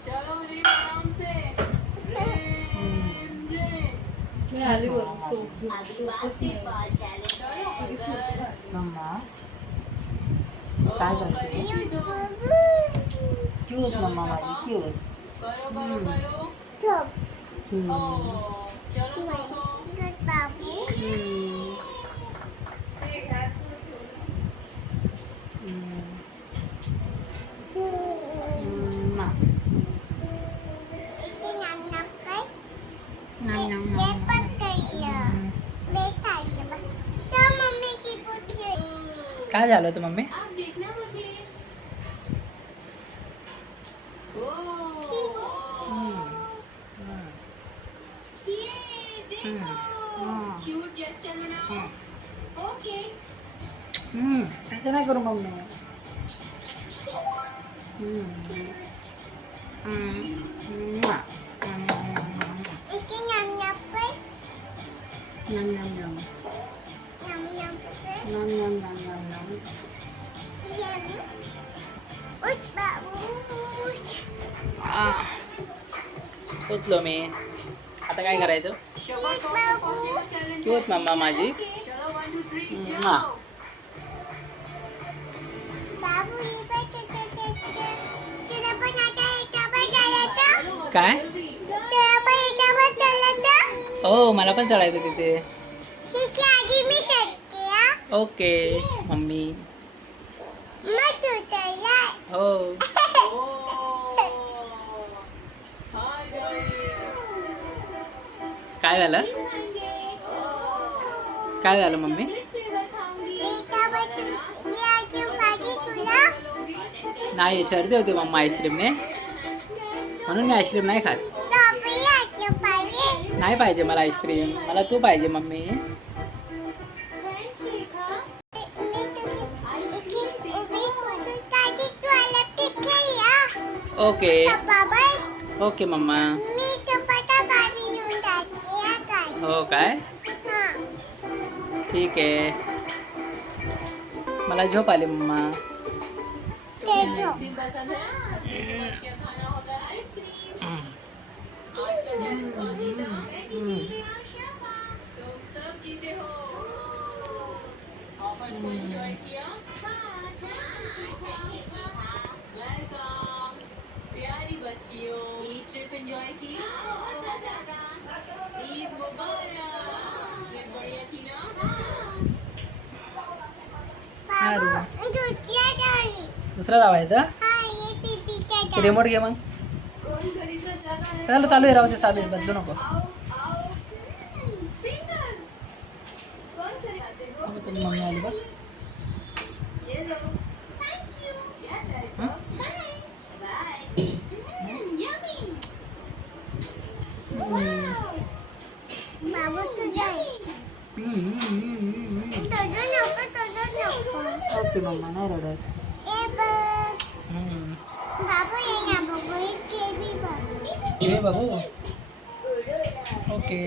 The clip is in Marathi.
चलो रे आराम से रेन रेन मी आली बरोबर आदिवासी पाल चॅलेंज चलो हजर मम्मा ओ काय करते करी थी तो क्यूट मम्मा माझी क्यूट करो करो करो ओ चलो सो काय झालं होतं मम्मी आप देखना मुझे ओ ये देखो क्यूट जेस्चर बनाओ ओके असं नाही करू मम्मी नम नम नम नम नम नम नम नम पोचलो मी आता काय करायचं शबर कौन तक पहुंचेगा चैलेंज क्यूट मम्मा माझी चलो 1 2 3 मा. जाओ काय हो मला पण चढायचं तिथे ओके मम्मी हो हाय गाइस काय झालं काय झालं मम्मी फ्लेवर खाऊंगी नाही सर्दी होती मम्मा आईस्क्रीमने म्हणून मी आईस्क्रीम नाही खात नाही पाहिजे मला आईस्क्रीम मला तू पाहिजे मम्मी ओके ओके मम्मा हो काय ठीक आहे मला झोप आली मम्मा आइसक्रीम पसंद है आइसक्रीम के बाद क्या खाना होता है आइसक्रीम आज का चैलेंज कौन जीता मैं जीती आशा तुम सब जीते हो ऑफर्स को एंजॉय किया वेलकम प्यारी बच्चियों ईद ट्रिप एंजॉय की ईद मुबारक ट्रिप बढ़िया थी ना दुसरा लावायचा रिमोट घे मग कौन खरीदना चाहता है चालू चालू आहे राहू दे चालू आहे बदलू नको आओ आओ प्रिंगल्स कौन खरीदते हो तुझी मम्मी आली बघ ये लो थैंक यू या welcome bye yummy okay mamma नाही रडत हे बघू ओके